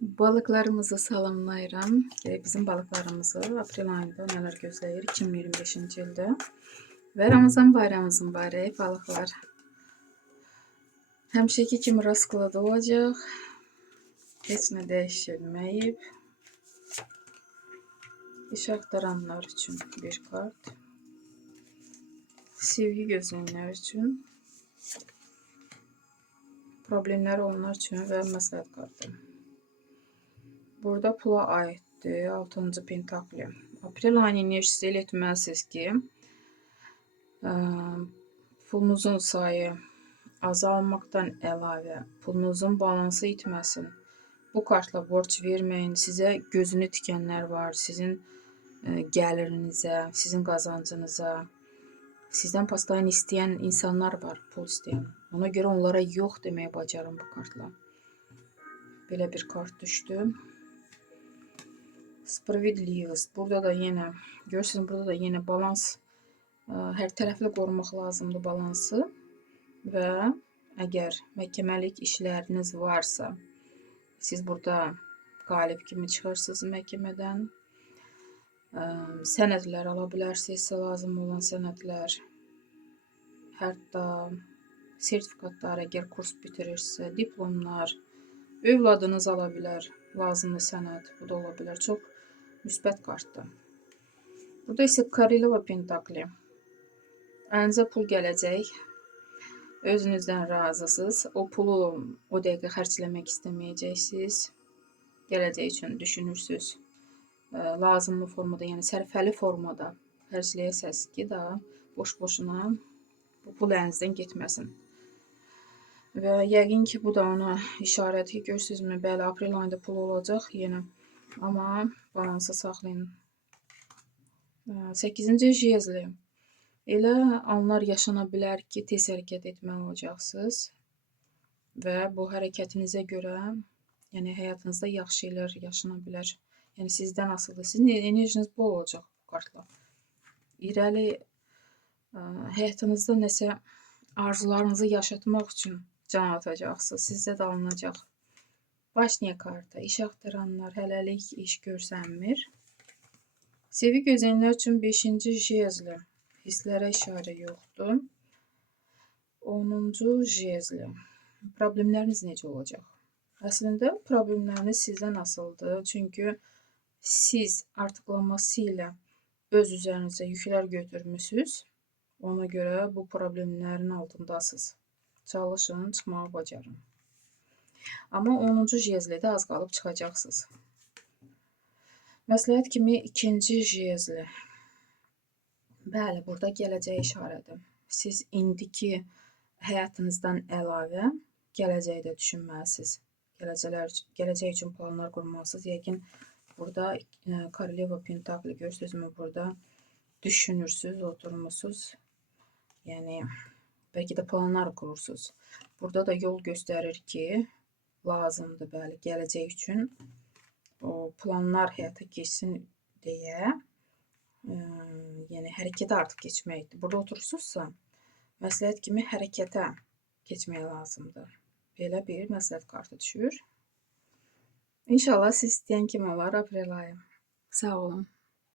Balıklarımızı salamlayıram. Bizim balıklarımızı aprel ayında neler gözləyir 2025-ci ildə. Və Ramazan bayramımız mübarək balıqlar. Həmişəki kimi rasklada olacaq. Heç nə dəyişilməyib. İş axtaranlar üçün bir kart. Sevgi gözləyənlər üçün. Problemləri olanlar üçün və məsləhət kartı. Burada pula aiddir 6-cı pentakli. Aprel ayının enerjisi ilə etməlisiniz ki, pulunuzun sayı azalmaqdan əlavə pulunuzun balansı itməsin. Bu kartla borc verməyin. Sizə gözünü tikənlər var. Sizin gəlirinizə, sizin qazancınıza, sizdən pastayan istəyən insanlar var, pul istəyən. Ona görə onlara yox deməyə bacarın bu kartla. Belə bir kart düşdü. Spravvedlivost. Burada da yenə, görürsünüz, burada da yenə balans, hər tərəfli qorumaq lazımdır balansı. Və əgər məhkəməlik işləriniz varsa, siz burada qalib kimi çıxırsınız məhkəmədən. Sənədlər ala bilərsiniz, sizə lazım olan sənədlər. Hətta sertifikatlar, əgər kurs bitirirsə, diplomlar, övladınız ala bilər, lazımlı sənəd, bu da ola bilər. Çox müsbət kartdır. Burada isə Koroleva pentakli. Əlinizə pul gələcək, özünüzdən razısınız. O pulu o dəqiqə xərcləmək istəməyəcəksiniz. Gələcək üçün düşünürsünüz. Lazımlı formada, yəni sərfəli formada xərcləyəsiniz ki, daha boş-boşuna bu pul əlinizdən getməsin. Və yəqin ki, bu da ona işarədir. Görürsünüzmü? Bəli, aprel ayında pul olacaq yenə. Amma balansı saxlayın. 8-ci jezli. Elə anlar yaşana bilər ki, tez hərəkət etməli olacaqsınız. Və bu hərəkətinizə görə, yəni həyatınızda yaxşı şeylər yaşana bilər. Yəni sizdən asılıdır. Sizin enerjiniz bol olacaq bu kartla. İrəli həyatınızda nəsə arzularınızı yaşatmaq üçün can atacaqsınız. Sizdə də alınacaq. Başniya kartı. İş axtaranlar hələlik iş görsənmir. Sevgi gözləyənlər üçün 5-ci jezli. Hisslərə işarə yoxdur. 10-cu jezli. Problemləriniz necə olacaq? Əslində problemləriniz sizdən asılıdır. Çünki siz artıqlaması ilə öz üzərinizə yüklər götürmüsünüz. Ona görə bu problemlərin altındasınız. Çalışın, çıxmağı bacarın. Amma 10-cu jezlidə az qalıb çıxacaqsınız. Məsləhət kimi 2-ci jezli. Bəli, burada gələcək işarədir. Siz indiki həyatınızdan əlavə gələcəkdə düşünməlisiniz. Gələcək üçün planlar qurmalısınız. Yəqin burada Koroleva pentakli görürsünüzmü? Burada düşünürsünüz, oturmuşsunuz. Yəni, bəlkə də planlar qurursunuz. Burada da yol göstərir ki, lazımdır, bəli, gələcək üçün o planlar həyata keçsin deyə, yəni hərəkətə artıq keçməkdir. Burada oturursunuzsa, məsləhət kimi hərəkətə keçmək lazımdır. Belə bir məsləhət kartı düşür. İnşallah siz istəyən kimi olar aprel ayı. Sağ olun.